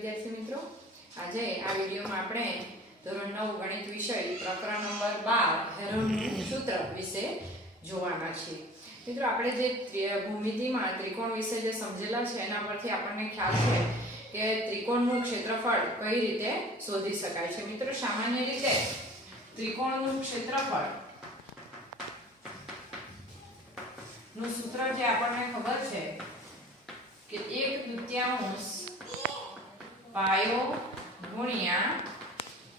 વિદ્યાર્થી મિત્રો, આજે આ વિડીયોમાં આપણે ધોરણ 9 ગણિત વિષય પ્રકરણ નંબર 12 હેરોનનું સૂત્ર વિશે જોવાના છીએ। મિત્રો, આપણે જે ભૂમિતિમાં ત્રિકોણ વિશે જે સમજેલા છે એના પરથી આપણને ખ્યાલ છે કે ત્રિકોણનું ક્ષેત્રફળ કઈ રીતે શોધી શકાય છે। મિત્રો, સામાન્ય રીતે ત્રિકોણનું ક્ષેત્રફળ નું સૂત્ર જે આપણને ખબર છે કે 1/3 પાયો ગુણ્યા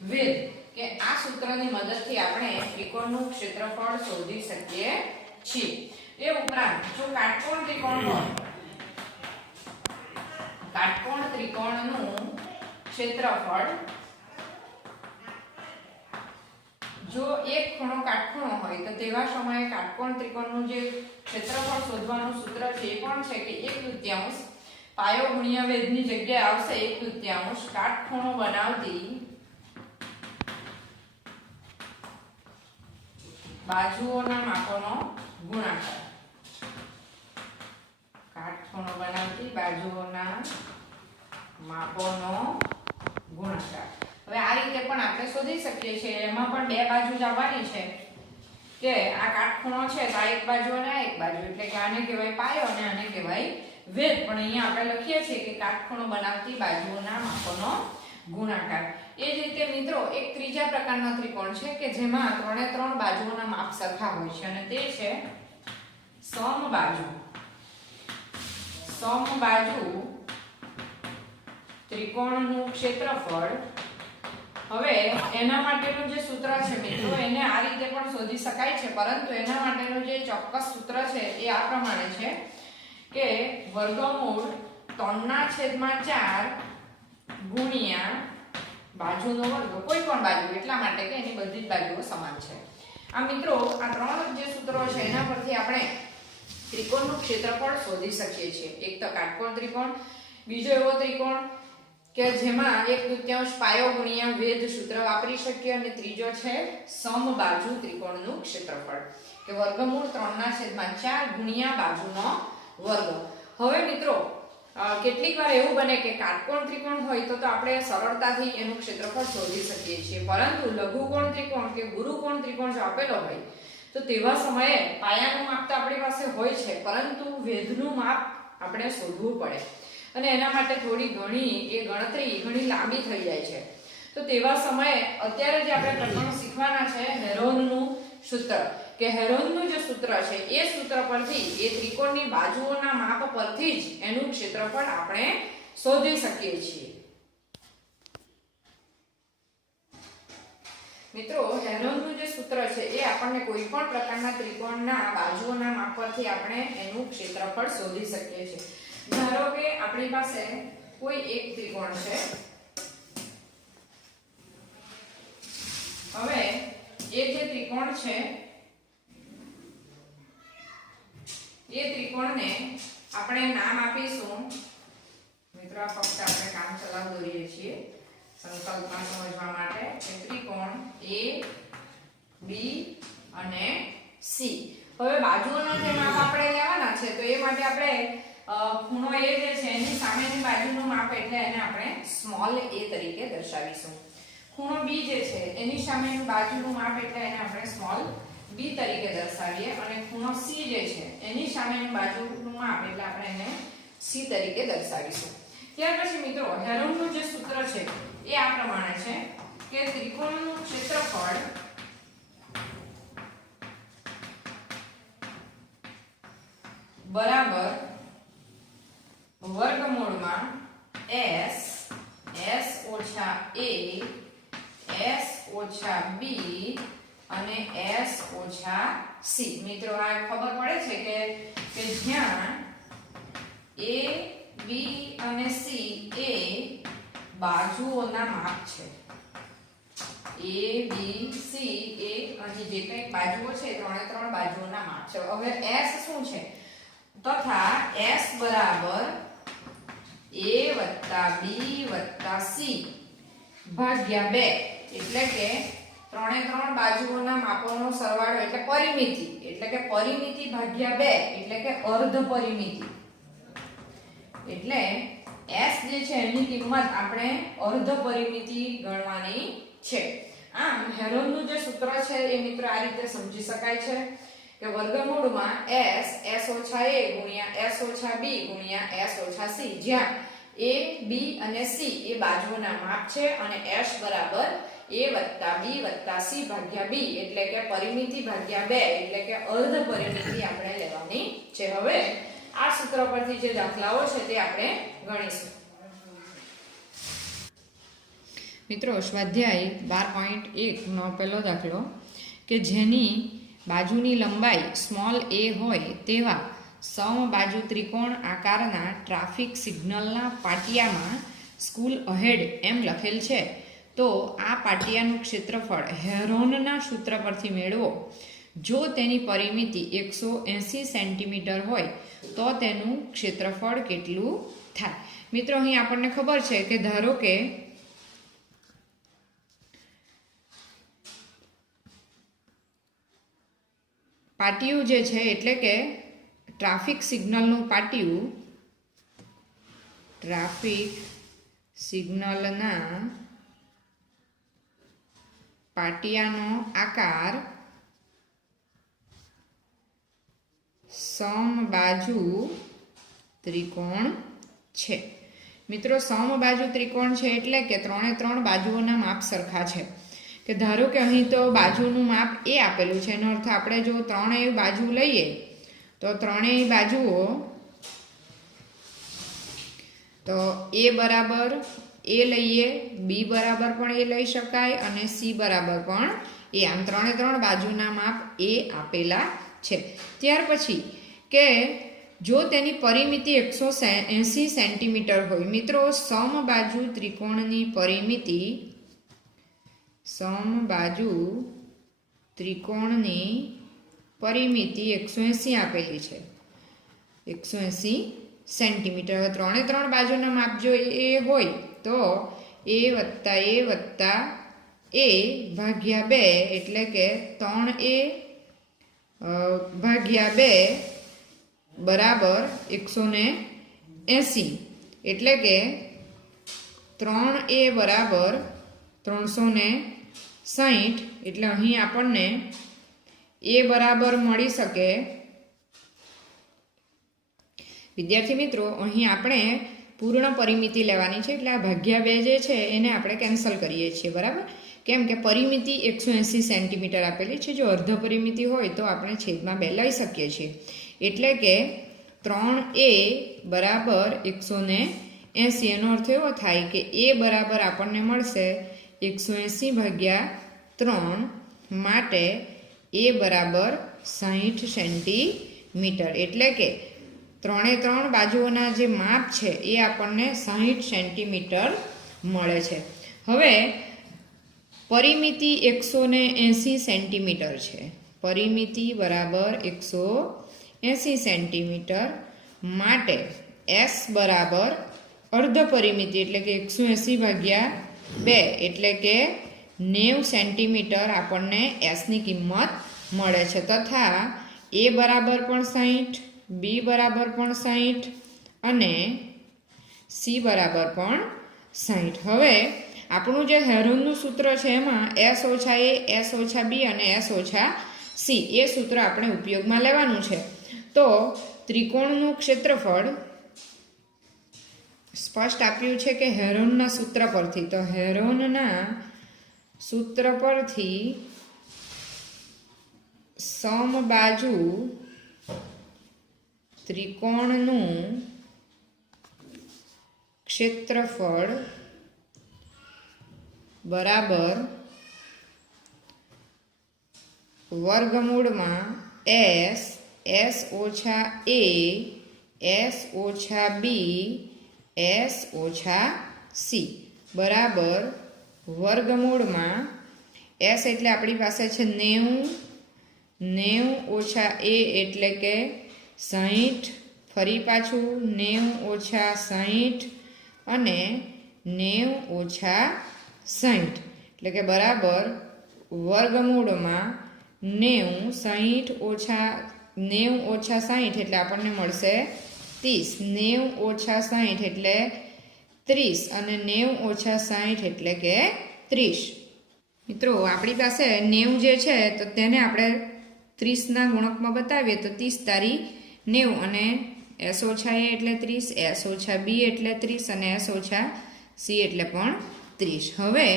વેધ, કે આ સૂત્રની મદદથી આપણે ત્રિકોણનું ક્ષેત્રફળ શોધી શકીએ છીએ। એ ઉપરાંત જો કાટકોણ ત્રિકોણ હોય, કાટકોણ ત્રિકોણનું ક્ષેત્રફળ, જો એક ખૂણો કાટખૂણો હોય તો તેવા સમયે કાટકોણ ત્રિકોણનું જે ક્ષેત્રફળ શોધવાનું સૂત્ર છે એ પણ છે કે 1/3 પાયો ગુણ્યા વેધની જગ્યાએ આવશે 1/3 કાટખૂણો બનાવતી બાજુઓના માપોનો ગુણાકાર, કાટખૂણો બનાવતી બાજુઓના માપોનો ગુણાકાર। હવે આ રીતે પણ આપણે શોધી શકીએ છીએ। એમાં પણ બે બાજુ જ આવવાની છે કે આ કાટખૂણો છે તો આ એક બાજુ અને આ એક બાજુ, એટલે કે આને કહેવાય પાયો અને આને કહેવાય વેધ। પણ અહીંયા આપણે લખીએ છીએ કે કાટખૂણો બનાવતી બાજુઓના માપોનો ગુણાકાર। એ જ રીતે મિત્રો, એક ત્રીજા પ્રકારના ત્રિકોણ છે કે જેમાં ત્રણે ત્રણ બાજુઓના માપ સરખા હોય છે અને તે છે સમબાજુ। સમબાજુ ત્રિકોણનું ક્ષેત્રફળ, હવે એના માટેનું જે સૂત્ર છે મિત્રો, એને આ રીતે પણ શોધી શકાય છે, પરંતુ એના માટેનું જે ચોક્કસ સૂત્ર છે એ આ પ્રમાણે છે કે વર્ગમૂળ 3/4 ગુણ્યા બાજુનો વર્ગ, કોઈ પણ બાજુ, એટલા માટે કે એની બધી જ બાજુઓ સમાન છે। આ મિત્રો, આ ત્રણ જે સૂત્રો છે એના પરથી આપણે ત્રિકોણનું ક્ષેત્રફળ શોધી શકીએ છીએ। એક તો કાટકોણ ત્રિકોણ, બીજો એવો ત્રિકોણ કે જેમાં 1/3 પાયો ગુણ્યા વેધ સૂત્ર વાપરી શકીએ, અને ત્રીજો છે સમબાજુ ત્રિકોણનું ક્ષેત્રફળ કે વર્ગમૂળ 3/4 ગુણ્યા બાજુનો વર્ગ। હવે મિત્રો, કેટલીક વાર એવું બને કે કાટકોણ ત્રિકોણ હોય તો આપણે સરળતાથી એનું ક્ષેત્રફળ શોધી શકીએ છીએ, પરંતુ લઘુકોણ ત્રિકોણ કે ગુરુકોણ ત્રિકોણ જો આપેલો હોય તો તેવા સમયે પાયાનું માપ તો આપણી પાસે હોય છે, પરંતુ વેધનું માપ આપણે શોધવું પડે અને એના માટે થોડી ઘણી એ ગણતરી ઘણી લાંબી થઈ જાય છે। તો તેવા સમયે અત્યારે જે આપણે પ્રકરણ શીખવાના છે હેરોનનું સૂત્ર, કે હેરોનનું જે સૂત્ર છે એ સૂત્ર પરથી, એ ત્રિકોણની બાજુઓના માપ પરથી જ એનું ક્ષેત્રફળ આપણે શોધી શકીએ છીએ। મિત્રો, હેરોનનું જે સૂત્ર છે એ આપણને કોઈ પણ પ્રકારના ત્રિકોણના બાજુઓના માપ પરથી આપણે એનું ક્ષેત્રફળ શોધી શકીએ છીએ। ધારો કે આપણી પાસે કોઈ એક ત્રિકોણ છે, હવે એ જે ત્રિકોણ છે એ ત્રિકોણને આપણે નામ આપીશું, મિત્રો આ ફક્ત આપણે કામ ચલાવ દોરીએ છીએ સંકલ્પમાં સમજવા માટે, કે ત્રિકોણ A, B અને C। હવે બાજુઓના જે માપ આપણે લેવાના છે તો એ માટે આપણે ખૂણો A જે છે એની સામેની બાજુનું માપ એટલે એને આપણે સ્મોલ a તરીકે દર્શાવીશું। ખૂણો B જે છે એની સામેની બાજુનું માપ એટલે એને આપણે સ્મોલ b તરીકે દર્શાવીએ, અને ખૂણો C જે છે એની સામેની બાજુનું માપ એટલે આપણે એને c તરીકે દર્શાવીશું। ત્યાર પછી મિત્રો, હેરોનનું જે સૂત્ર છે એ આ પ્રમાણે છે કે ત્રિકોણનું ક્ષેત્રફળ બરાબર વર્ગમૂળમાં s ઓછા a s ઓછા b અને s ઓછા c। મિત્રો, આ ખબર પડે છે કે જ્યાં a, b અને c એ બાજુઓના માપ છે, a, b, c એ અહીં જે કંઈક બાજુઓ છે ત્રણે ત્રણ બાજુઓના માપ છે। હવે s શું છે, તથા s બરાબર a વત્તા b વત્તા c ભાગ્યા 2, એટલે કે ત્રણે ત્રણ બાજુઓના માપોનો સરવાળો એટલે પરિમિતિ, એટલે કે પરિમિતિ ભાગ્યા 2 એટલે કે અર્ધ પરિમિતિ, એટલે s જે છે એની કિંમત આપણે અર્ધ પરિમિતિ ગણવાની છે. આમ હેરોનનું જે સૂત્ર છે એ મિત્રો આ રીતે સમજી શકાય છે કે વર્ગમૂળમાં s ઓછા a ગુણ્યા s ઓછા b ગુણ્યા s ઓછા c, જ્યાં a b અને c એ બાજુઓના માપ છે અને s બરાબર a વત્તા b વત્તા c ભાગ્યા b એટલે કે પરિમિતિ ભાગ્યા 2 એટલે કે અર્ધ પરિમિતિ આપણે લેવાની છે. હવે આ સૂત્ર પરથી જે દાખલાઓ છે તે આપણે ગણીશું. મિત્રો સ્વાધ્યાય 12.1 નો પહેલો દાખલો કે જેની બાજુની લંબાઈ સ્મોલ a હોય તેવા સમબાજુ ત્રિકોણ આકારના ટ્રાફિક સિગ્નલના પાટિયામાં સ્કૂલ અહેડ એમ લખેલ છે, તો આ પાટિયાનું ક્ષેત્રફળ હેરોનના સૂત્ર પરથી મેળવો. જો તેની પરિમિતિ 180 સેન્ટીમીટર હોય તો તેનું ક્ષેત્રફળ કેટલું થાય? મિત્રો અહીં આપણને ખબર છે કે ધારો કે પાટિયું જે છે એટલે કે ટ્રાફિક સિગ્નલનું પાટિયું, ટ્રાફિક સિગ્નલના પાટિયાનો આકાર સમબાજુ ત્રિકોણ છે. મિત્રો સમબાજુ ત્રિકોણ છે એટલે કે ત્રણે ત્રણ બાજુઓના માપ સરખા છે. કે ધારો કે અહીં તો બાજુનું માપ એ આપેલું છે, એનો અર્થ આપણે જો ત્રણેય બાજુ લઈએ તો ત્રણેય બાજુઓ તો a બરાબર a લઈએ, b બરાબર પણ a લઈ શકાય અને c બરાબર પણ a. આમ ત્રણે ત્રણ બાજુના માપ a આપેલા છે. ત્યાર પછી કે જો તેની પરિમિતિ 180 સેન્ટીમીટર હોય. મિત્રો સમબાજુ ત્રિકોણની પરિમિતિ, સમબાજુ ત્રિકોણની પરિમિતિ 180 આપેલી છે, 180 સેન્ટીમીટર. ત્રણે ત્રણ બાજુના માપ જો એ હોય તો a વત્તા a ભાગ્યા 2 એટલે કે 3a ભાગ્યા 2 બરાબર 180 એટલે કે 3a બરાબર 360. એટલે અહીં આપણને a બરાબર મળી શકે. વિદ્યાર્થી મિત્રો અહીં આપણે પૂર્ણ પરિમિતિ લેવાની છે, એટલે આ ભાગ્યા 2 જે છે એને આપણે કેન્સલ કરીએ છીએ. બરાબર? કેમ કે પરિમિતિ 180 સેન્ટીમીટર આપેલી છે. જો અર્ધ પરિમિતિ હોય તો આપણે છેદમાં 2 લઈ શકીએ છીએ. એટલે કે 3a બરાબર 180. એનો અર્થ એવો થાય કે a બરાબર આપણને મળશે 180 ભાગ્યા 3, માટે a બરાબર 60 સેન્ટીમીટર. એટલે કે ત્રણે ત્રણ બાજુઓના જે માપ છે એ આપણને 60 સેન્ટીમીટર મળે છે. હવે પરિમિતિ 180 સેન્ટીમીટર છે. પરિમિતિ બરાબર 180 સેન્ટીમીટર, માટે s બરાબર અર્ધ પરિમિતિ એટલે કે 180 ભાગ્યા 2 એટલે કે 90 સેન્ટીમીટર આપણને s ની કિંમત મળે છે. તથા a બરાબર પણ 60, b બરાબર પણ 60 અને c બરાબર પણ 60. હવે આપણું જે હેરોનનું સૂત્ર છે એમાં s ઓછા a, s ઓછા b અને s ઓછા c એ સૂત્ર આપણે ઉપયોગમાં લેવાનું છે. તો ત્રિકોણનું ક્ષેત્રફળ સ્પષ્ટ આપ્યું છે કે હેરોનના સૂત્ર પરથી. તો હેરોનના સૂત્ર પરથી સમબાજુ ત્રિકોણનું ક્ષેત્રફળ બરાબર વર્ગમૂળમાં s ઓછા a, s ઓછા b, s ઓછા c બરાબર વર્ગમૂળમાં s એટલે આપણી પાસે છે 90 ઓછા a એટલે કે 60, ફરી પાછું 90 ઓછા 60 અને 90 ઓછા 60 એટલે કે બરાબર વર્ગમૂળમાં 90, 60 ઓછા 90 ઓછા 60 એટલે આપણને મળશે 30. 90 ઓછા 60 એટલે 30 અને 90 ઓછા 60 એટલે કે 30. મિત્રો આપણી પાસે 90 જે છે તો તેને આપણે 30ના ગુણકમાં બતાવીએ તો 30 તારી 90 અને s ઓછા a એટલે 30, s ઓછા b એટલે 30 અને s ઓછા c એટલે પણ 30. હવે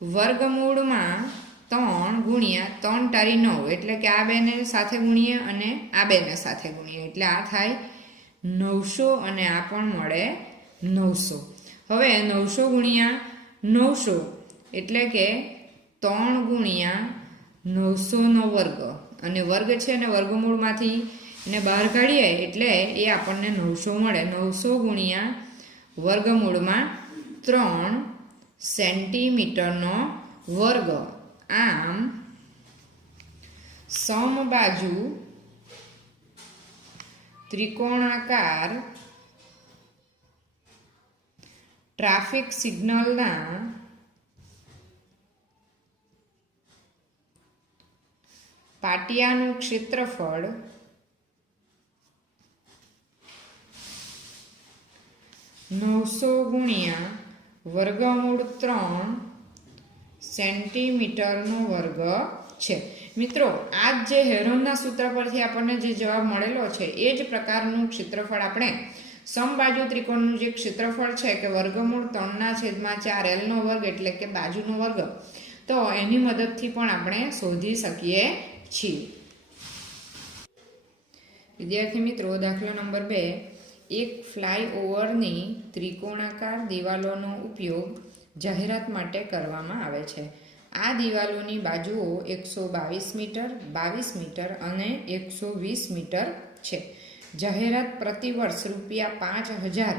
વર્ગમૂળમાં 3 ગુણ્યા 3 તારી 9 એટલે કે આ બેને સાથે ગુણીએ અને આ બેને સાથે ગુણીએ એટલે આ થાય 900 અને આ પણ મળે 900. હવે 900 ગુણ્યા 900 એટલે કે 3 ગુણ્યા 900નો વર્ગ અને વર્ગ છે ને વર્ગમૂળમાંથી એને બહાર કાઢીએ એટલે એ આપણને 900 મળે. 900 ગુણ્યા વર્ગમૂળમાં 3 સેન્ટીમીટરનો વર્ગ. આમ સમબાજુ ત્રિકોણાકાર ટ્રાફિક સિગ્નલના પાટિયાનું ક્ષેત્રફળ 900 ગુણ્યા વર્ગમૂળ 3 સેન્ટીમીટરનો વર્ગ છે. મિત્રો આ જે હેરોનના સૂત્ર પરથી આપણને જે જવાબ મળેલો છે એ જ પ્રકારનું ક્ષેત્રફળ આપણે સમબાજુ ત્રિકોણનું જે ક્ષેત્રફળ છે કે વર્ગમૂળ 3/4 l નો વર્ગ એટલે કે બાજુનો વર્ગ, તો એની મદદથી પણ આપણે શોધી શકીએ છીએ. વિદ્યાર્થી મિત્રો, દાખલો નંબર 2. એક ફ્લાયઓવરની ત્રિકોણાકાર દિવાલોનો ઉપયોગ જાહેરાત માટે કરવામાં આવે છે. આ દિવાલોની બાજુઓ 122 મીટર, 22 મીટર અને 120 મીટર છે. જાહેરાત પ્રતિવર્ષ ₹5000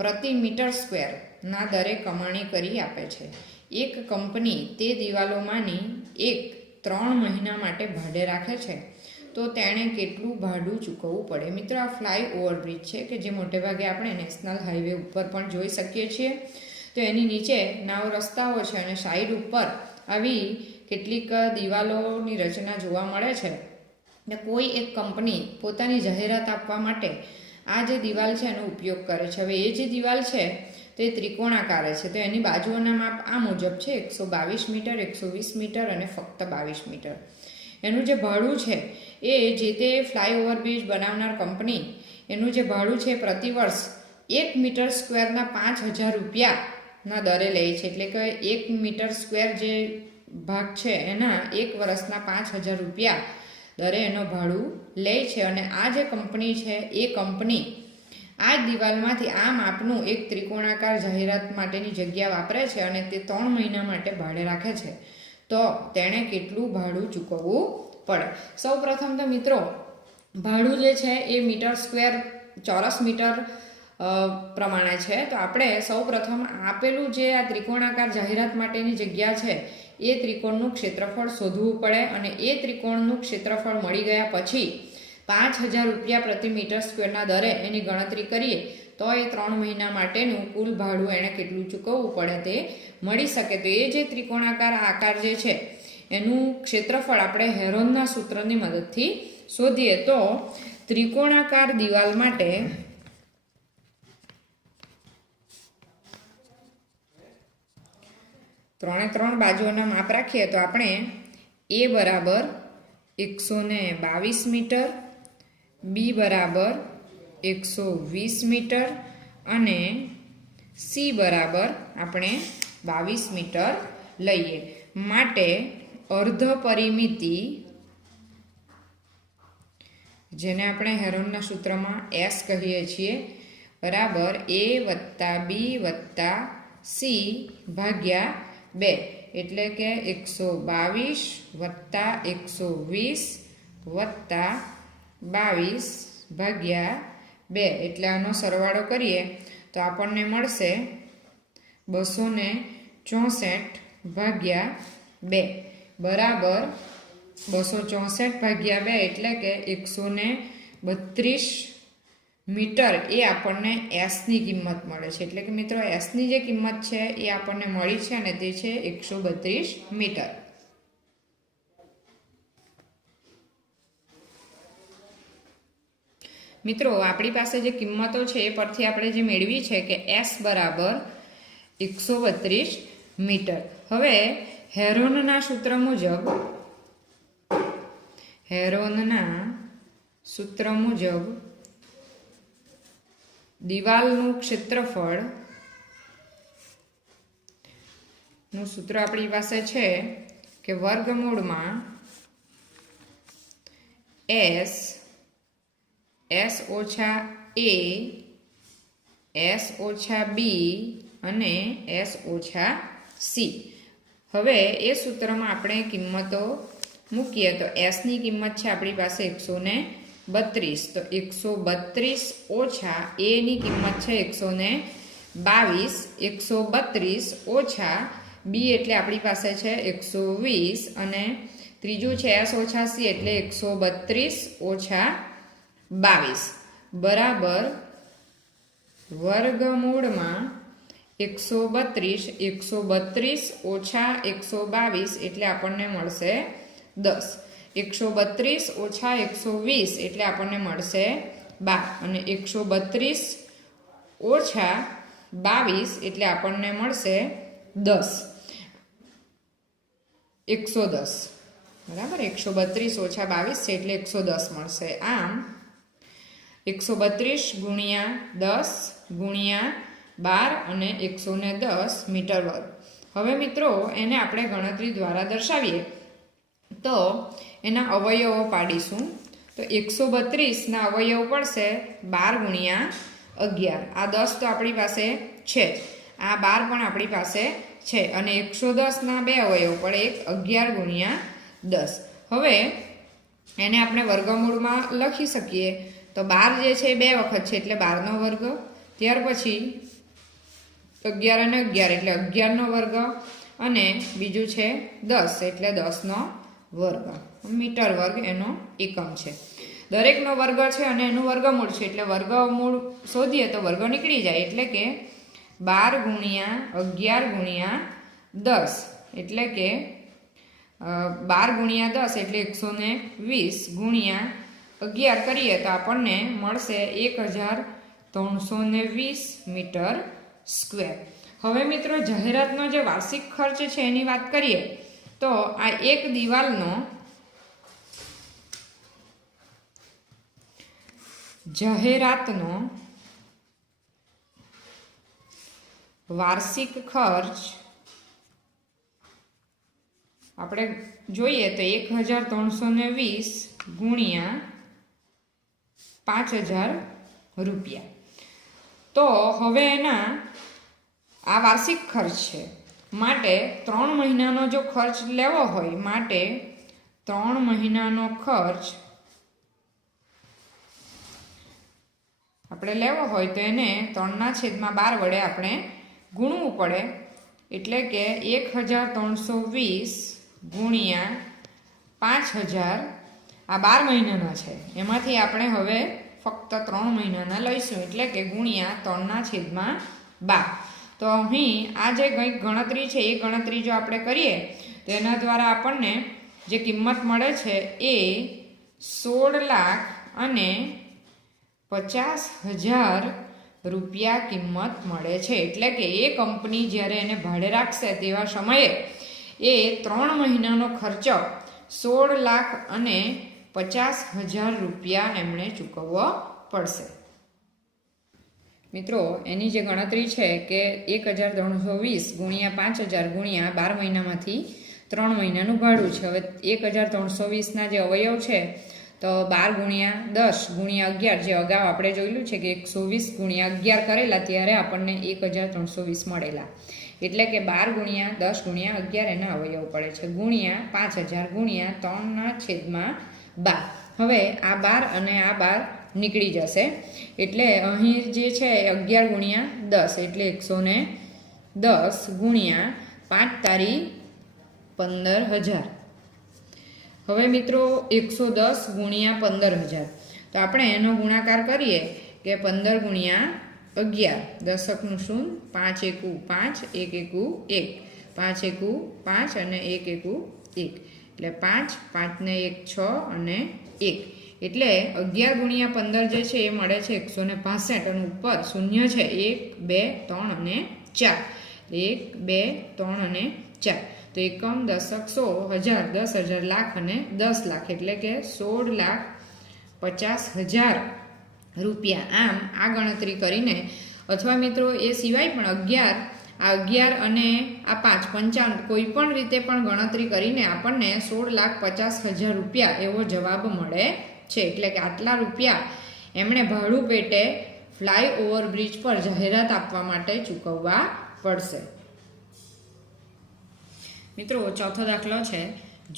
પ્રતિ મીટર સ્ક્વેર ના દરે કમાણી કરી આપે છે. એક કંપની તે દિવાલોમાંની એક 3 મહિના માટે ભાડે રાખે છે તો તેણે કેટલું ભાડું ચૂકવવું પડે? મિત્રો આ ફ્લાયઓવર બ્રિજ છે કે જે મોટેભાગે આપણે નેશનલ હાઈવે ઉપર પણ જોઈ શકીએ છીએ. તો એની નીચે નાવ રસ્તાઓ છે અને સાઈડ ઉપર આવી કેટલીક દિવાલોની રચના જોવા મળે છે. ને કોઈ એક કંપની પોતાની જાહેરાત આપવા માટે આ જે દિવાલ છે એનો ઉપયોગ કરે છે. હવે એ જે દિવાલ છે તે ત્રિકોણાકાર છે તો એની બાજુઓના માપ આ મુજબ છે: 122 મીટર, 120 મીટર અને ફક્ત 22 મીટર. એનું જે ભાડું છે એ જે તે ફ્લાયઓવર બ્રિજ બનાવનાર કંપની એનું જે ભાડું છે પ્રતિવર્ષ 1 મીટર સ્ક્વેરના ₹5000 દરે લે છે. એટલે કે 1 મીટર સ્ક્વેર જે ભાગ છે એના 1 વર્ષના ₹5000 દરે એનો ભાડું લે છે. અને આ જે કંપની છે એ કંપની આ જ દિવાલમાંથી આ માપનું એક ત્રિકોણાકાર જાહેરાત માટેની જગ્યા વાપરે છે અને તે 3 મહિના માટે ભાડે રાખે છે તો તેણે કેટલું ભાડું ચૂકવવું પડે? સૌ પ્રથમ તો મિત્રો ભાડું જે છે એ મીટર સ્ક્વેર ચોરસ મીટર પ્રમાણે છે. તો આપણે સૌ પ્રથમ આપેલું જે આ ત્રિકોણાકાર જાહેરાત માટેની જગ્યા છે એ ત્રિકોણનું ક્ષેત્રફળ શોધવું પડે અને એ ત્રિકોણનું ક્ષેત્રફળ મળી ગયા પછી ₹5000 પ્રતિ મીટર સ્ક્વેરના દરે એની ગણતરી કરીએ તો એ 3 મહિના માટેનું કુલ ભાડું એણે કેટલું ચૂકવવું પડે તે મળી શકે. તો એ જે ત્રિકોણાકાર આકાર જે છે એનું ક્ષેત્રફળ આપણે હેરોનના સૂત્રની મદદથી શોધીએ તો ત્રિકોણાકાર દિવાલ માટે ત્રણે બાજુઓના માપ રાખીએ તો આપણે a બરાબર 122 મીટર, b બરાબર 120 મીટર અને c બરાબર આપણે 22 મીટર લઈએ. માટે અર્ધ પરિમિતિ, જેને આપણે હેરોનના સૂત્રમાં s કહીએ છીએ, બરાબર a વત્તા b વત્તા c ભાગ્યા 2 એટલે કે 122 વત્તા 120 વત્તા 22 ભાગ્યા 2 એટલે આનો સરવાળો કરીએ તો આપણને મળશે 264 ભાગ્યા 2 બરાબર 264 ભાગ્યા 2 એટલે કે 132 મીટર એ આપણને એસની કિંમત મળે છે. એટલે કે મિત્રો એસની જે કિંમત છે એ આપણને મળી છે અને તે છે 132 મીટર. મિત્રો આપણી પાસે જે કિંમતો છે એ પરથી આપણે જે મેળવી છે કે S બરાબર 132 મીટર. હવે હેરોનના સૂત્ર મુજબ દિવાલનું ક્ષેત્રફળ નું સૂત્ર આપણી પાસે છે કે વર્ગમૂળમાં S ઓછા A, S ઓછા B અને S ઓછા C. હવે એ સૂત્રમાં આપણે કિંમતો મૂકીએ તો S ની કિંમત છે આપણી પાસે 132, તો 132 ઓછા A ની કિંમત છે 122, 132 ઓછા B એટલે આપણી પાસે છે 120 અને ત્રીજું છે S ઓછા C એટલે 132 ઓછા 22 બરાબર વર્ગમૂળમાં 132 ઓછા 122 એટલે આપણને મળશે 10. 132 ઓછા 120 એટલે આપણને મળશે 12 અને 132 ઓછા 22 એટલે આપણને મળશે 10, 110 બરાબર. 132 ઓછા 22 છે એટલે 110 મળશે. આમ 132 ગુણ્યા 10 ગુણ્યા 12 અને 110 મીટર વર્ગ. હવે મિત્રો એને આપણે ગણતરી દ્વારા દર્શાવીએ તો એના અવયવો પાડીશું. તો 132 ના અવયવ પડશે 12 ગુણ્યા 11. આ 10 તો આપણી પાસે છે જ, આ 12 પણ આપણી પાસે છે અને 110 ના બે અવયવ પડે, એક 11 ગુણ્યા 10. હવે એને આપણે વર્ગમૂળમાં લખી શકીએ તો 12 જે છે એ બે વખત છે એટલે 12 નો વર્ગ, ત્યાર પછી 11 અને 11 એટલે 11 નો વર્ગ અને બીજું છે 10 એટલે 10 નો વર્ગ. મીટર વર્ગ એનો એકમ છે. દરેકનો વર્ગ છે અને એનું વર્ગમૂળ છે એટલે વર્ગમૂળ શોધીએ તો વર્ગ નીકળી જાય એટલે કે 12 ગુણ્યા 11 ગુણ્યા 10 એટલે કે 12 ગુણ્યા 10 એટલે 120 ગુણ્યા 11 કરીએ તો આપણને મળશે 1320 મીટર સ્ક્વેર. હવે મિત્રો જાહેરાતનો જે વાર્ષિક ખર્ચ છે એની વાત કરીએ તો આ એક દિવાલનો જાહેરાતનો વાર્ષિક ખર્ચ આપણે જોઈએ તો 1320 ગુણ્યા 5000 રૂપિયા. તો હવે એના આ વાર્ષિક ખર્ચ છે માટે 3 મહિનાનો જો ખર્ચ લેવો હોય માટે 3 મહિનાનો ખર્ચ આપણે લેવો હોય તો એને 3/12 વડે આપણે ગુણવું પડે એટલે કે 1320 ગુણ્યા 5000 આ 12 મહિનાના છે, એમાંથી આપણે હવે ફક્ત 3 મહિનાના લઈશું એટલે કે ગુણ્યા 3/12. તો અહીં આ જે કંઈક ગણતરી છે એ ગણતરી જો આપણે કરીએ તો એના દ્વારા આપણને જે કિંમત મળે છે એ 16,50,000 રૂપિયા કિંમત મળે છે. એટલે કે એ કંપની જ્યારે એને ભાડે રાખશે તેવા સમયે એ 3 મહિનાનો ખર્ચો 16,50,000 રૂપિયા એમણે ચૂકવવો પડશે. મિત્રો એની જે ગણતરી છે કે 1320 ગુણ્યા 5000 ગુણ્યા 12 મહિનામાંથી 3 મહિનાનું ભાડું છે. હવે 1320ના જે અવયવ છે તો 12 ગુણ્યા 10 ગુણ્યા 11 જે અગાઉ આપણે જોયેલું છે કે 120 ગુણ્યા 11 કરેલા ત્યારે આપણને 1320 મળેલા એટલે કે 12 ગુણ્યા 10 ગુણ્યા 11 એના અવયવ પડે છે ગુણ્યા 5000 ગુણ્યા 3/12. હવે આ 12 અને આ 12 નીકળી જશે એટલે અહીં જે છે 11 ગુણ્યા 10 એટલે 110 ગુણ્યા 5 તારી 15000. હવે મિત્રો 110 ગુણ્યા 15000 તો આપણે એનો ગુણાકાર કરીએ કે 15 ગુણ્યા 11 દશકનું શૂન્ય 5 એકુ 5 1 એકુ 1 5 એકુ 5 અને 1 એકુ 1 એટલે 5 5 ને 1 6 અને 1 એટલે 11 ગુણ્યા 15 જે છે એ મળે છે 165 અને ઉપર શૂન્ય છે 1, 2, 3 અને 4. 1, 2, 3 અને 4. તો એકમ, દશક, સો, હજાર, 10,000, લાખ અને 10 લાખ એટલે કે 16,50,000 રૂપિયા. આમ આ ગણતરી કરીને અથવા મિત્રો એ સિવાય પણ 11 અને આ 5 55 કોઈ પણ રીતે પણ ગણતરી કરીને આપણને 16,50,000 રૂપિયા એવો જવાબ મળે છે. એટલે કે આટલા રૂપિયા એમણે ભાડું પેટે ફ્લાયઓવર બ્રિજ પર જાહેરાત આપવા માટે ચૂકવવા પડશે. મિત્રો ચોથો દાખલો છે,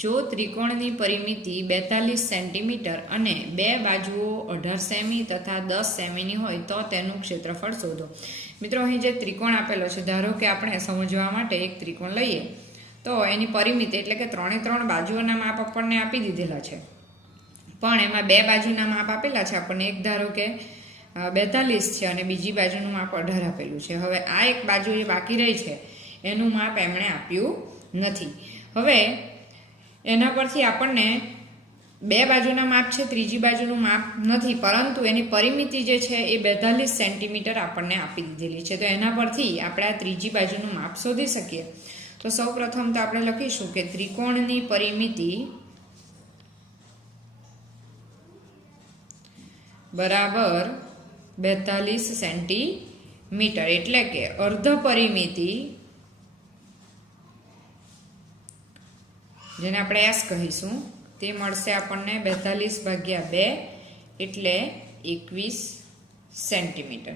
જો ત્રિકોણની પરિમિતિ 42 સેન્ટીમીટર અને બે બાજુઓ 18 સેમી તથા 10 સેમીની હોય તો તેનું ક્ષેત્રફળ શોધો. મિત્રો અહીં જે ત્રિકોણ આપેલો છે, ધારો કે આપણે સમજવા માટે એક ત્રિકોણ લઈએ તો એની પરિમિતિ એટલે કે 3 બાજુઓના માપ આપણને આપી દીધેલા છે, પણ એમાં બે બાજુના માપ આપેલા છે આપણને. એક ધારો કે 42 છે અને બીજી બાજુનું માપ 18 આપેલું છે. હવે આ એક બાજુ જે બાકી રહી છે એનું માપ એમણે આપ્યું નથી. હવે એના પરથી આપણને બે બાજુના માપ છે, ત્રીજી બાજુનું માપ નથી, પરંતુ એની પરિમિતિ જે છે એ 42 સેન્ટીમીટર આપણને આપી દીધેલી છે. તો એના પરથી આપણે આ ત્રીજી બાજુનું માપ શોધી શકીએ. તો સૌ પ્રથમ તો આપણે લખીશું કે ત્રિકોણની પરિમિતિ બરાબર 42 સેન્ટીમીટર એટલે કે અર્ધ પરિમિતિ, જેને આપણે S કહીશું, તે મળશે આપણને 42/2 એટલે 21 સેન્ટીમીટર.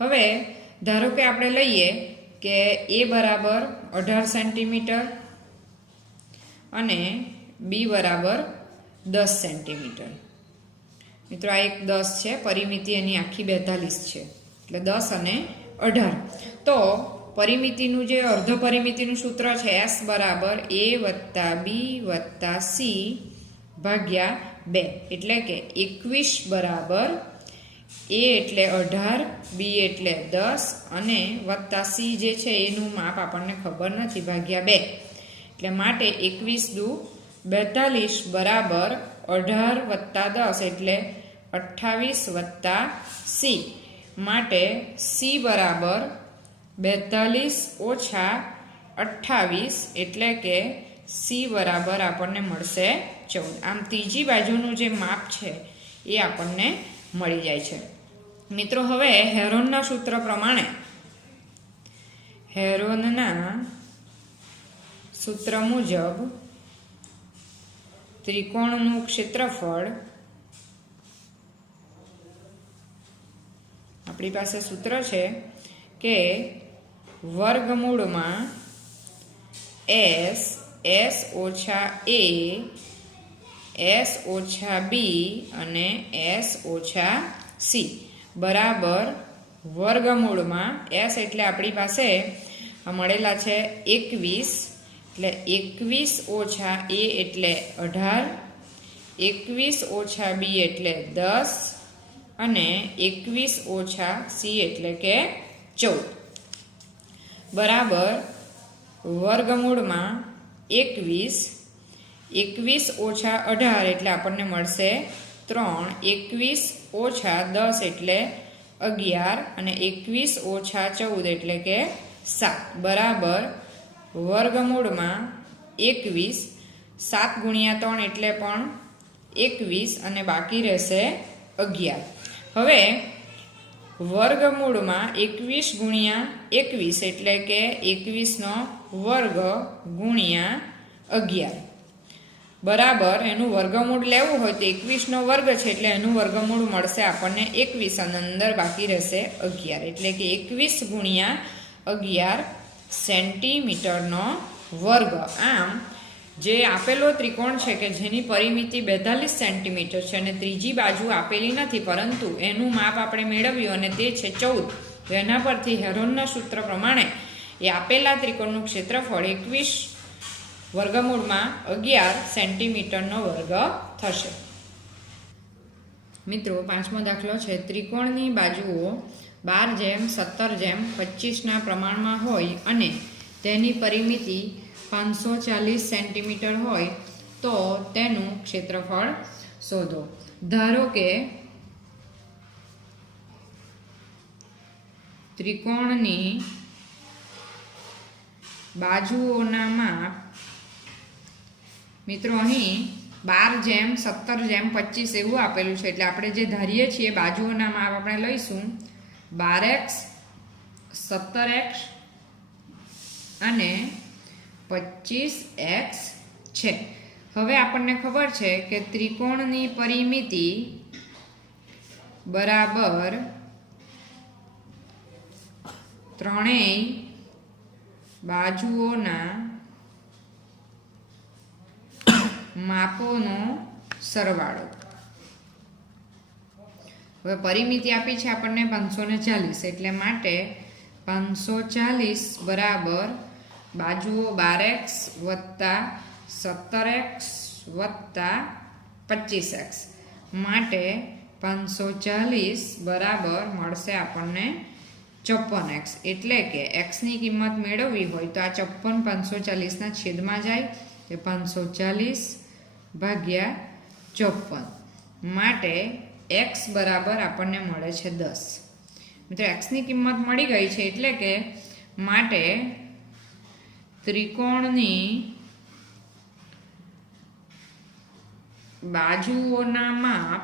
હવે ધારો કે આપણે લઈએ કે A બરાબર 18 સેન્ટીમીટર અને B બરાબર 10 સેન્ટીમીટર. મિત્રો આ એક 10 છે, પરિમિતિ એની આખી 42 છે એટલે 10 અને 18. તો પરિમિતિનું જે અર્ધ પરિમિતિનું સૂત્ર છે S બરાબર A વત્તા B વત્તા C ભાગ્યા 2 એટલે કે 21 બરાબર A એટલે 18, B એટલે 10 અને વત્તા C જે છે એનું માપ આપણને ખબર નથી ભાગ્યા 2. એટલે માટે 21 દુ 42 બરાબર 18 વત્તા 10 એટલે 28 વત્તા C. માટે C બરાબર 42 ઓછા 28 એટલે કે C બરાબર આપણને મળશે 14. આમ ત્રીજી બાજુનું જે માપ છે એ આપણને મળી જાય છે. મિત્રો હવે હેરોનના સૂત્ર પ્રમાણે, હેરોનના સૂત્ર મુજબ ત્રિકોણનું ક્ષેત્રફળ, આપણી પાસે સૂત્ર છે કે વર્ગમૂળમાં S ઓછા A, S ઓછા B અને S ઓછા C બરાબર વર્ગમૂળમાં S એટલે આપણી પાસે મળેલા છે 21 એટલે 21 ઓછા A એટલે 18, 21 ઓછા B એટલે 10 અને 21 ઓછા C એટલે કે 14 બરાબર વર્ગમૂળમાં 21 ઓછા 18 એટલે આપણને મળશે 3, 21 ઓછા 10 એટલે 11 અને 21 ઓછા 14 એટલે કે 7 બરાબર વર્ગમૂળમાં 21, 7 ગુણ્યા 3 એટલે પણ 21 અને બાકી રહેશે 11. હવે વર્ગમૂળમાં 21 ગુણ્યા 21 એટલે કે 21 નો વર્ગ ગુણ્યા 11 બરાબર એનું વર્ગમૂળ લેવું હોય તો 21 નો વર્ગ છે એટલે એનું વર્ગમૂળ મળશે આપણને 21 અને અંદર બાકી રહેશે 11 એટલે કે 21 ગુણ્યા 11 સેન્ટીમીટરનો વર્ગ. આમ જે આપેલો ત્રિકોણ છે કે જેની પરિમિતિ 42 સેન્ટીમીટર છે અને ત્રીજી બાજુ આપેલી નથી, પરંતુ એનું માપ આપણે મેળવ્યું અને તે છે 14. તો એના પરથી હેરોનના સૂત્ર પ્રમાણે એ આપેલા ત્રિકોણનું ક્ષેત્રફળ 21 વર્ગમૂળમાં 11 સેન્ટીમીટરનો વર્ગ થશે. મિત્રો પાંચમો દાખલો છે, ત્રિકોણની બાજુઓ 12:17:25 પ્રમાણમાં હોય અને તેની પરિમિતિ 540 સેન્ટીમીટર હોય તો તેનું ક્ષેત્રફળ શોધો. ધારો કે ત્રિકોણની બાજુઓના માપ મિત્રો અહીં 12:17:25 એવું આપેલું છે, એટલે આપણે જે ધારીએ છીએ બાજુઓના માપ આપણે લઈશું 12x, 17x અને 25x છે. હવે આપણને ખબર છે કે ત્રિકોણની પરિમિતિ બરાબર ત્રણેય બાજુઓના માપોનો સરવાળો. હવે પરિમિતિ આપી છે આપણને 540, એટલે માટે 540 બરાબર બાજુઓ 12x વત્તા 17x વત્તા 25x, માટે 540 બરાબર મળશે આપણને 54x. એટલે કે x ની કિંમત મેળવવી હોય તો આ 54 540 ના છેદમાં જાય, તે 540 ભાગ્યા 54, માટે x બરાબર આપણને મળે છે 10. મિત્રો x ની કિંમત મળી ગઈ છે, એટલે કે માટે ત્રિકોણની બાજુઓના માપ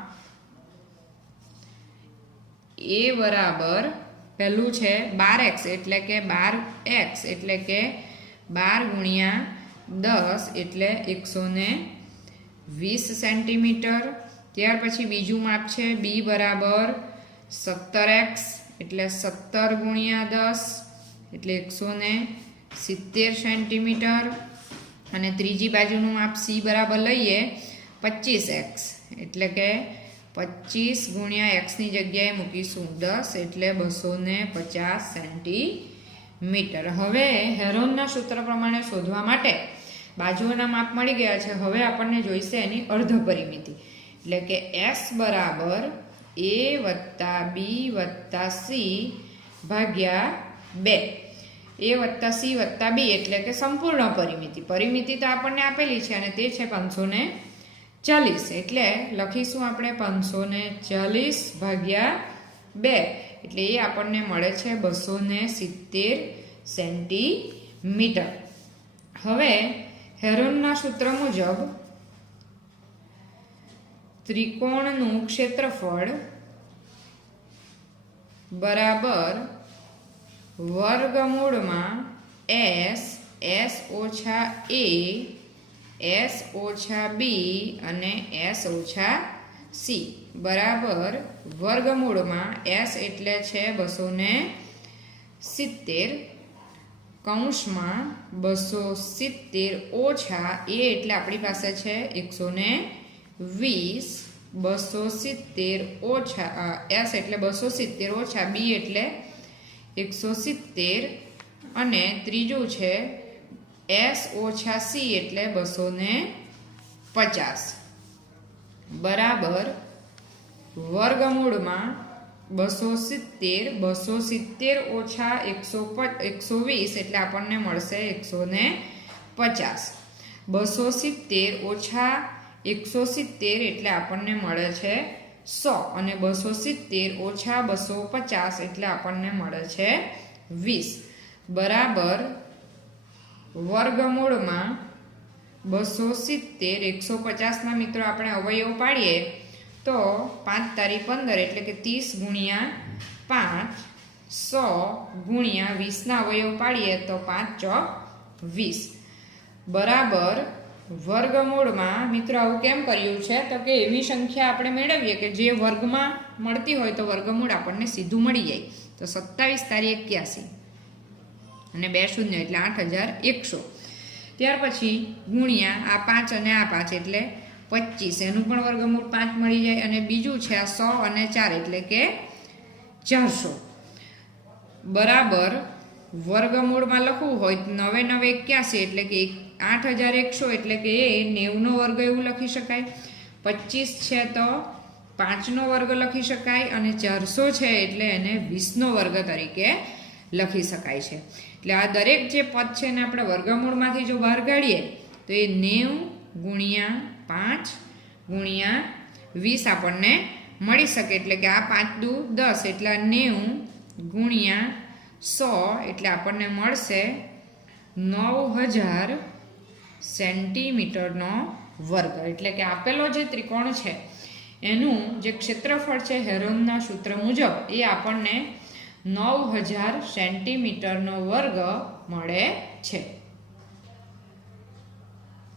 એ બરાબર પહેલું છે 12x, એટલે કે 12x એટલે કે 12 ગુણ્યા 10 એટલે 120 સેન્ટીમીટર. ત્યાર પછી બીજું માપ છે b બરાબર 17x, એટલે 17 ગુણ્યા 10 એટલે 170 સેન્ટીમીટર. અને ત્રીજી બાજુનું માપ c બરાબર લઈએ 25x, એટલે કે 25 ગુણ્યા x ની જગ્યાએ મૂકીશું 10 એટલે 250 સેન્ટીમીટર. હવે હેરોનના સૂત્ર પ્રમાણે શોધવા માટે બાજુઓના માપ મળી ગયા છે. હવે આપણને જોઈશે એની અર્ધ પરિમિતિ, એટલે કે s બરાબર a વત્તા b વત્તા c ભાગ્યા 2. a વત્તા c વત્તા b એટલે કે સંપૂર્ણ પરિમિતિ. પરિમિતિ તો આપણને આપેલી છે અને તે છે 540, એટલે લખીશું આપણે 540 ભાગ્યા 2, એટલે એ આપણને મળે છે 270 સેન્ટીમીટર. હવે હેરોનના સૂત્ર મુજબ ત્રિકોણનું ક્ષેત્રફળ બરાબર વર્ગમૂળમાં s ઓછા a, s ઓછા b અને s ઓછા c બરાબર વર્ગમૂળમાં s એટલે છે 270 કૌંસમાં 270 ઓછા a એટલે આપણી પાસે છે 120, 270 ઓછા s એટલે 270 ઓછા b એટલે 170 અને ત્રીજું છે s ઓછા c એટલે 250 બરાબર વર્ગમૂળમાં 270 ઓછા 120 એટલે આપણને મળશે 150. 270 ઓછા 170 એટલે આપણને મળે છે 100 અને 270 ઓછા 250 એટલે આપણને મળે છે 20 બરાબર વર્ગમૂળમાં 270 150 ના મિત્રો આપણે અવયવ પાડીએ તો 5 તારી 15 એટલે કે 30 ગુણ્યા 5, 100 ગુણ્યા 20 ના અવયવ પાડીએ તો 5 ચોક 20 બરાબર વર્ગમૂળમાં. મિત્રો આવું કેમ કર્યું છે તો કે એવી સંખ્યા આપણે મેળવીએ કે જે વર્ગમાં મળતી હોય તો વર્ગમૂળ આપણને સીધું મળી જાય. તો 27 તારી 81 અને 2 શૂન્ય એટલે 8100. ત્યાર પછી ગુણ્યા આ 5 અને આ 5 એટલે 25, એનું પણ વર્ગમૂળ 5 મળી જાય. અને બીજું છે આ 100 અને 4 એટલે કે 400 બરાબર વર્ગમૂળમાં લખવું હોય 9 9 81 એટલે કે 8100 એટલે કે એ 90 નો વર્ગ એવું લખી શકાય. 25 છે તો 5 નો વર્ગ લખી શકાય અને 400 છે એટલે એને 20 નો વર્ગ તરીકે લખી શકાય છે. એટલે આ દરેક જે પદ છે એને આપણે વર્ગમૂળમાંથી જો બહાર કાઢીએ તો એ 90 ગુણ્યા 5 ગુણ્યા 20 આપણને મળી શકે. એટલે કે આ 5 દુ 10 એટલે 90 ગુણ્યા 100 એટલે આપણને મળશે 9000 સેન્ટીમીટરનો વર્ગ. એટલે કે આપેલો જે ત્રિકોણ છે એનું જે ક્ષેત્રફળ છે હેરોનના સૂત્ર મુજબ એ આપણને 9000 સેન્ટીમીટરનો વર્ગ મળે છે.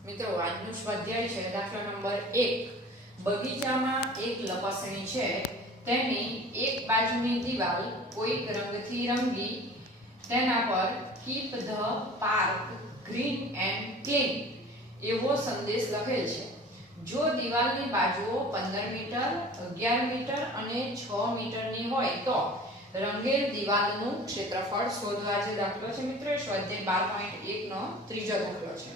મિત્રો આજનું સ્વાધ્યાય છે દાખલા નંબર 1. બગીચામાં એક લપસણી છે, તેની એક બાજુની દિવાલ કોઈક રંગથી રંગી તેના પર keep the park green and clean એવો સંદેશ લખેલ છે. જો દિવાલની બાજુઓ 15 મીટર, 11 મીટર અને 6 મીટરની હોય તો રંગેલ દિવાલનું ક્ષેત્રફળ શોધવા. જે દાખલો છે મિત્રો સ્વાધ્યાય 12.1 નો ત્રીજો દાખલો છે.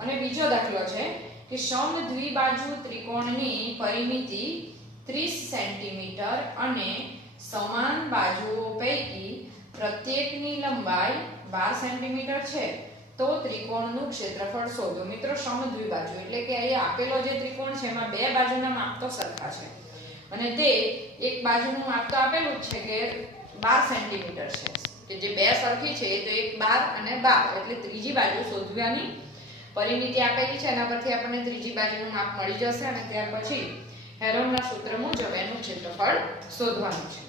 અને બીજો દાખલો છે કે સમ દ્વિબાજુ ત્રિકોણની પરિમિતિ 30 સેન્ટીમીટર અને સમાન બાજુઓ પૈકી પ્રત્યેકની લંબાઈ 12 સેન્ટીમીટર છે તો ત્રિકોણનું ક્ષેત્રફળ શોધો. મિત્રો સમ દ્વિબાજુ એટલે કે અહીંયા આપેલો જે ત્રિકોણ છે એમાં બે બાજુના માપ તો સરખા છે અને તે એક બાજુનું માપ તો આપેલું જ છે કે 12 સેન્ટીમીટર છે, કે જે બે સરખી છે એ તો એક 12 અને 12 એટલે ત્રીજી બાજુ શોધવાની પરિમિતિ આપેલી છે. એના પરથી આપણને ત્રીજી બાજુનું માપ મળી જશે અને ત્યાર પછી હેરોનના સૂત્ર મુજબ એનું ક્ષેત્રફળ શોધવાનું છે.